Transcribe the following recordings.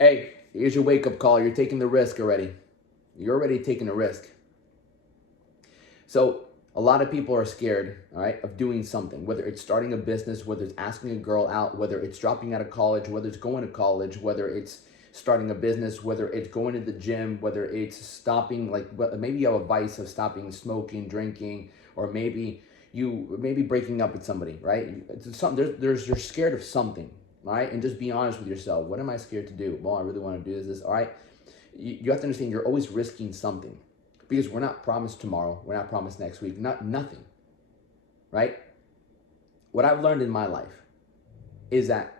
Hey, here's your wake-up call. You're taking the risk already. You're already taking a risk. So a lot of people are scared, all right, of doing something, whether it's starting a business, whether it's asking a girl out, whether it's dropping out of college, whether it's going to college, whether it's starting a business, whether it's going to the gym, whether it's stopping, like maybe you have a vice of stopping smoking, drinking, or maybe breaking up with somebody, right? It's something, you're scared of something, all right? And just be honest with yourself. What am I scared to do? Well, I really want to do this, all right? You have to understand you're always risking something because we're not promised tomorrow. We're not promised next week. Nothing, right? What I've learned in my life is that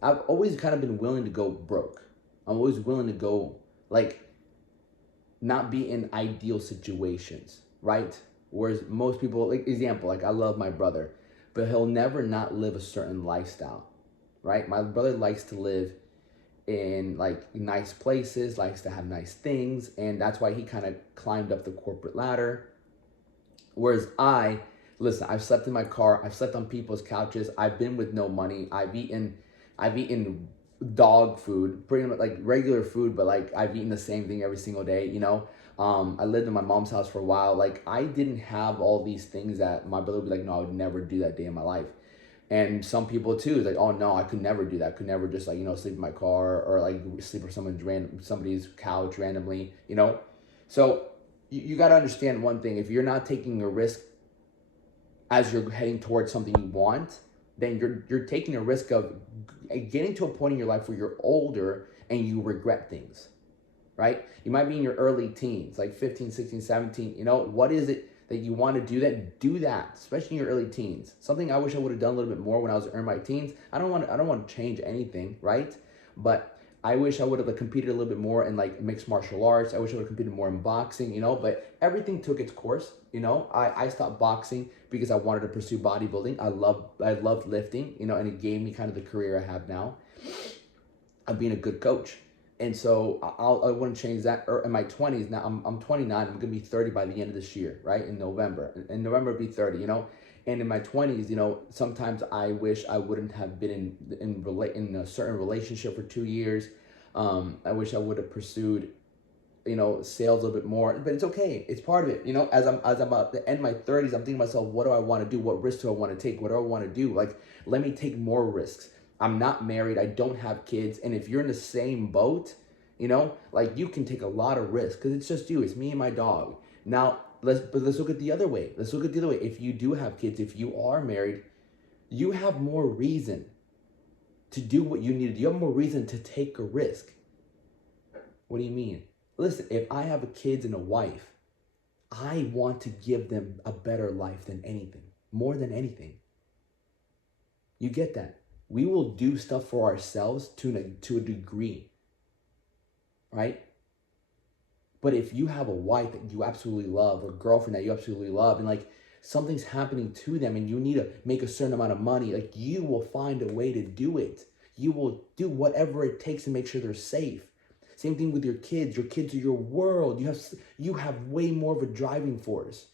I've always kind of been willing to go broke. I'm always willing to go like not be in ideal situations, right? Whereas most people, like example, like I love my brother, but he'll never not live a certain lifestyle, right? My brother likes to live in like nice places, likes to have nice things, and that's why he kind of climbed up the corporate ladder. Whereas listen, I've slept in my car, I've slept on people's couches, I've been with no money, I've eaten dog food, pretty much like regular food, but like I've eaten the same thing every single day, you know. I lived in my mom's house for a while. Like I didn't have all these things that my brother would be like, no, I would never do that day in my life. And some people too, like, oh no, I could never do that. I could never just like, sleep in my car or like sleep on somebody's couch randomly, you know? So you got to understand one thing. If you're not taking a risk as you're heading towards something you want, then you're taking a risk of getting to a point in your life where you're older and you regret things, right? You might be in your early teens, like 15, 16, 17. What is it that you want to do do that, especially in your early teens. Something I wish I would have done a little bit more when I was in my teens. I don't want to change anything, right? But I wish I would have competed a little bit more in like mixed martial arts. I wish I would have competed more in boxing, but everything took its course. I stopped boxing because I wanted to pursue bodybuilding. I loved lifting, and it gave me kind of the career I have now of being a good coach. And so I wouldn't change that. In my 20s now, I'm 29. I'm gonna be 30 by the end of this year, right? In November. In November, I'll be 30. And in my 20s, sometimes I wish I wouldn't have been in a certain relationship for 2 years. I wish I would have pursued, sales a little bit more. But it's okay. It's part of it. As I'm about to end my 30s, I'm thinking to myself, what do I want to do? What risks do I want to take? What do I want to do? Like, let me take more risks. I'm not married. I don't have kids. And if you're in the same boat, like you can take a lot of risks because it's just you. It's me and my dog. Now, let's look at the other way. Let's look at the other way. If you do have kids, if you are married, you have more reason to do what you need to do. You have more reason to take a risk. What do you mean? Listen, if I have kids and a wife, I want to give them a better life than anything, more than anything. You get that? We will do stuff for ourselves to a degree, right? But if you have a wife that you absolutely love or girlfriend that you absolutely love and like something's happening to them and you need to make a certain amount of money, like you will find a way to do it. You will do whatever it takes to make sure they're safe. Same thing with your kids. Your kids are your world. You have way more of a driving force.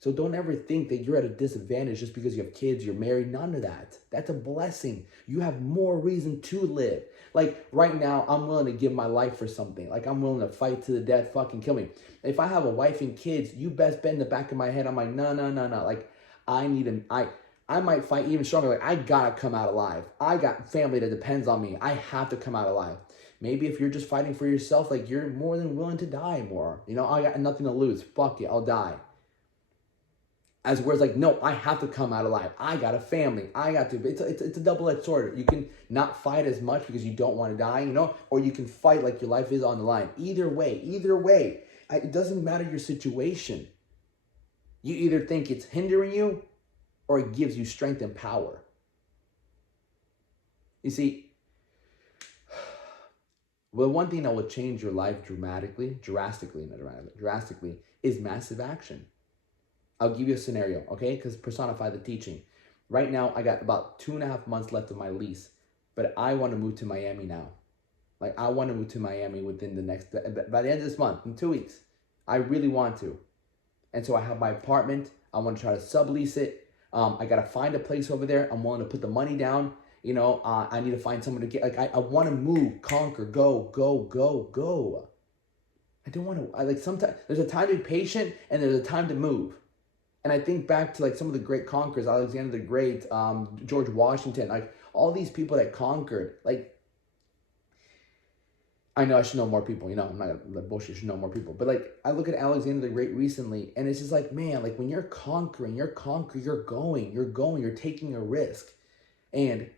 So don't ever think that you're at a disadvantage just because you have kids, you're married. None of that. That's a blessing. You have more reason to live. Like right now, I'm willing to give my life for something. Like I'm willing to fight to the death, fucking kill me. If I have a wife and kids, you best bet in the back of my head, I'm like, no. Like I might fight even stronger. Like I gotta come out alive. I got family that depends on me. I have to come out alive. Maybe if you're just fighting for yourself, like you're more than willing to die more. I got nothing to lose. Fuck it, I'll die. As where it's like, no, I have to come out alive. I got a family. I got to. It's a double-edged sword. You can not fight as much because you don't want to die, or you can fight like your life is on the line. Either way, it doesn't matter your situation. You either think it's hindering you or it gives you strength and power. You see, well, one thing that will change your life drastically, is massive action. I'll give you a scenario, okay? Because personify the teaching. Right now, I got about 2.5 months left of my lease, but I want to move to Miami now. Like, I want to move to Miami within by the end of this month, in 2 weeks. I really want to. And so I have my apartment. I want to try to sublease it. I got to find a place over there. I'm willing to put the money down. I need to find someone to get, like, I want to move, conquer, go, go, go, go. I don't want to, sometimes there's a time to be patient and there's a time to move. And I think back to like some of the great conquerors, Alexander the Great, George Washington, like all these people that conquered. Like, I know I should know more people, I'm not gonna bullshit, I should know more people. But like, I look at Alexander the Great recently, and it's just like, man, like when you're conquering, you're going, you're taking a risk. And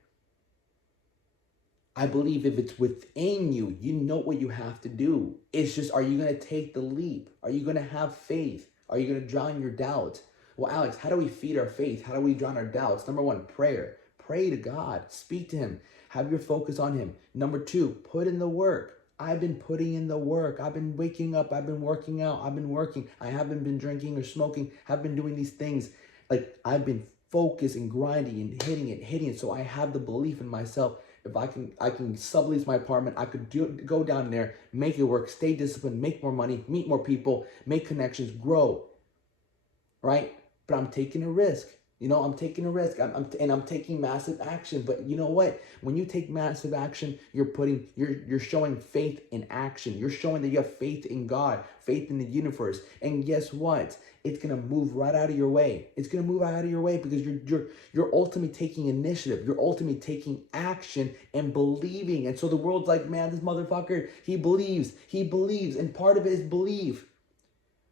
I believe if it's within you, you know what you have to do. It's just, are you going to take the leap? Are you going to have faith? Are you going to drown your doubts? Well, Alex, how do we feed our faith? How do we drown our doubts? Number one, prayer. Pray to God. Speak to him. Have your focus on him. Number two, put in the work. I've been putting in the work. I've been waking up. I've been working out. I've been working. I haven't been drinking or smoking. I've been doing these things. Like, I've been focused and grinding and hitting it. So I have the belief in myself. If I can sublease my apartment, I could go down there, make it work, stay disciplined, make more money, meet more people, make connections, grow, right? But I'm taking a risk. I'm taking a risk. I'm taking massive action. But you know what? When you take massive action, you're showing faith in action. You're showing that you have faith in God, faith in the universe. And guess what? It's gonna move right out of your way. It's gonna move out of your way because you're ultimately taking initiative. You're ultimately taking action and believing. And so the world's like, man, this motherfucker, he believes, and part of it is belief.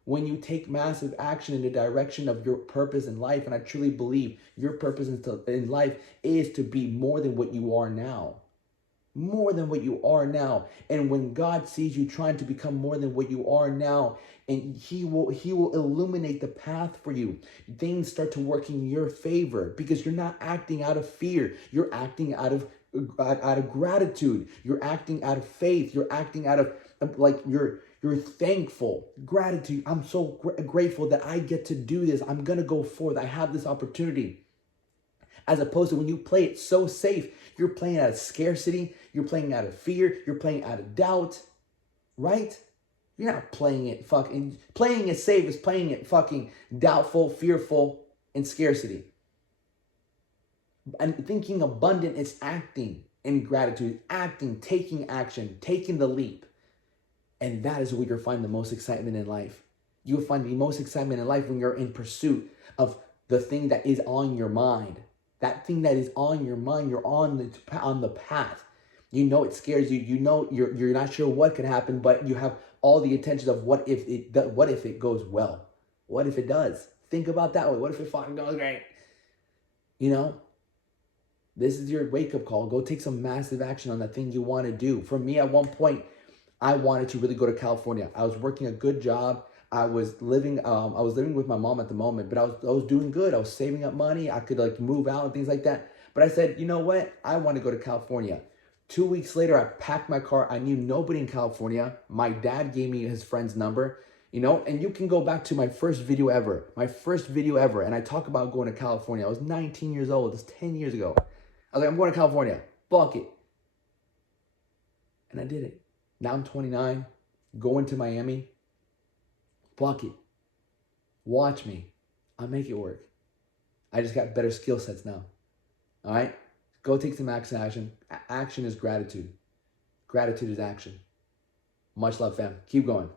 When you take massive action in the direction of your purpose in life, and I truly believe your purpose in life is to be more than what you are now. More than what you are now. And when God sees you trying to become more than what you are now, and he will illuminate the path for you, things start to work in your favor because you're not acting out of fear. You're acting out of gratitude. You're acting out of faith. You're acting out of you're thankful. Gratitude. I'm so grateful that I get to do this. I'm going to go forth. I have this opportunity. As opposed to when you play it so safe, you're playing out of scarcity. You're playing out of fear. You're playing out of doubt. Right? You're not playing it playing it safe is playing it fucking doubtful, fearful, and scarcity. And thinking abundant is acting in gratitude, taking action, taking the leap. And that is where you'll find the most excitement in life. You'll find the most excitement in life when you're in pursuit of the thing that is on your mind. That thing that is on your mind, you're on the path. You know it scares you. You know you're not sure what could happen, but you have all the intentions of what if it goes well? What if it does? Think about that way. What if it fucking goes great? This is your wake-up call. Go take some massive action on the thing you want to do. For me, at one point, I wanted to really go to California. I was working a good job. I was living with my mom at the moment, but I was doing good. I was saving up money. I could move out and things like that. But I said, you know what? I want to go to California. 2 weeks later, I packed my car. I knew nobody in California. My dad gave me his friend's number, and you can go back to my first video ever. And I talk about going to California. I was 19 years old. This 10 years ago. I was like, I'm going to California. Fuck it. And I did it. Now I'm 29, going to Miami. Fuck it. Watch me. I'll make it work. I just got better skill sets now. All right? Go take some action. Action is gratitude. Gratitude is action. Much love, fam. Keep going.